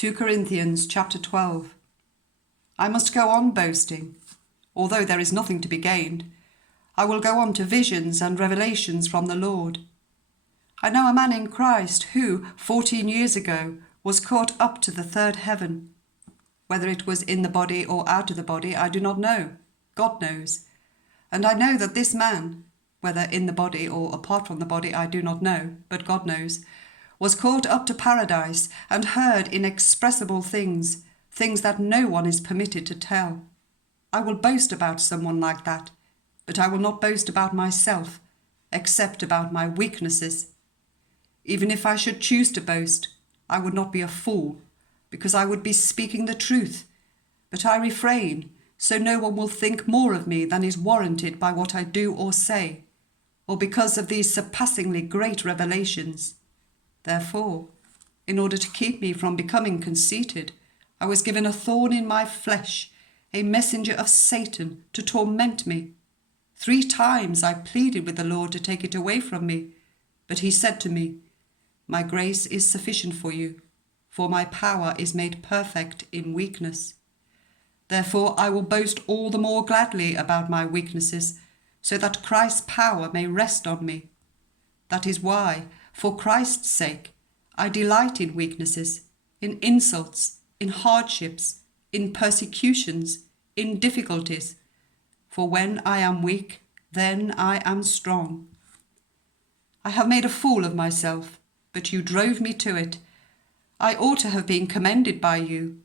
2 Corinthians chapter 12. I must go on boasting, although there is nothing to be gained. I will go on to visions and revelations from the Lord. I know a man in Christ who, 14 years ago, was caught up to the third heaven. Whether it was in the body or out of the body, I do not know. God knows. And I know that this man, whether in the body or apart from the body, I do not know, but God knows, was caught up to paradise and heard inexpressible things, things that no one is permitted to tell. I will boast about someone like that, but I will not boast about myself, except about my weaknesses. Even if I should choose to boast, I would not be a fool, because I would be speaking the truth. But I refrain, so no one will think more of me than is warranted by what I do or say, or because of these surpassingly great revelations. Therefore, in order to keep me from becoming conceited, I was given a thorn in my flesh, a messenger of Satan to torment me. 3 times I pleaded with the Lord to take it away from me, but he said to me, "My grace is sufficient for you, for my power is made perfect in weakness." Therefore I will boast all the more gladly about my weaknesses, so that Christ's power may rest on me. That is why, for Christ's sake, I delight in weaknesses, in insults, in hardships, in persecutions, in difficulties. For when I am weak, then I am strong. I have made a fool of myself, but you drove me to it. I ought to have been commended by you,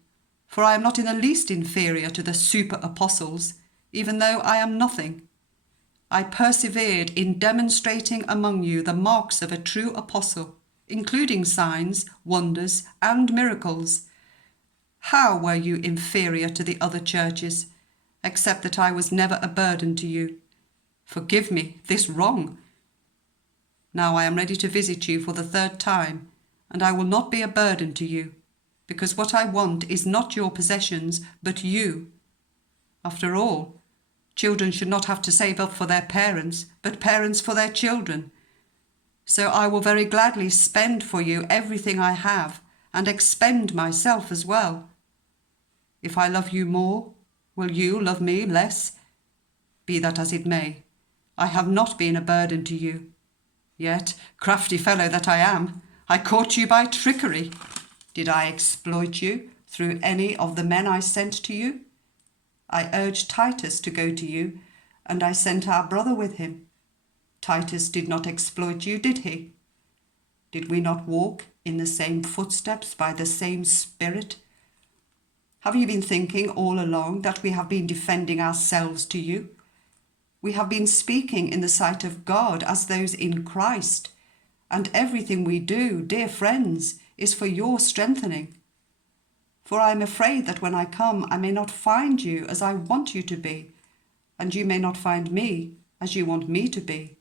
for I am not in the least inferior to the super apostles, even though I am nothing. I persevered in demonstrating among you the marks of a true apostle, including signs, wonders, and miracles. How were you inferior to the other churches, except that I was never a burden to you? Forgive me this wrong. Now I am ready to visit you for the 3rd time, and I will not be a burden to you, because what I want is not your possessions, but you. After all, children should not have to save up for their parents, but parents for their children. So I will very gladly spend for you everything I have, and expend myself as well. If I love you more, will you love me less? Be that as it may, I have not been a burden to you. Yet, crafty fellow that I am, I caught you by trickery. Did I exploit you through any of the men I sent to you? I urged Titus to go to you, and I sent our brother with him. Titus did not exploit you, did he? Did we not walk in the same footsteps by the same Spirit? Have you been thinking all along that we have been defending ourselves to you? We have been speaking in the sight of God as those in Christ, and everything we do, dear friends, is for your strengthening. For I am afraid that when I come, I may not find you as I want you to be, and you may not find me as you want me to be.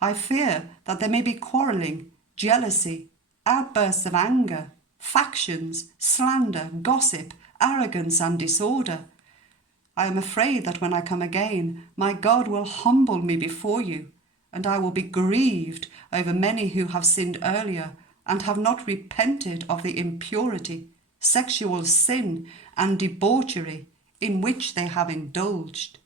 I fear that there may be quarrelling, jealousy, outbursts of anger, factions, slander, gossip, arrogance, and disorder. I am afraid that when I come again, my God will humble me before you, and I will be grieved over many who have sinned earlier and have not repented of the impurity, sexual sin, and debauchery in which they have indulged.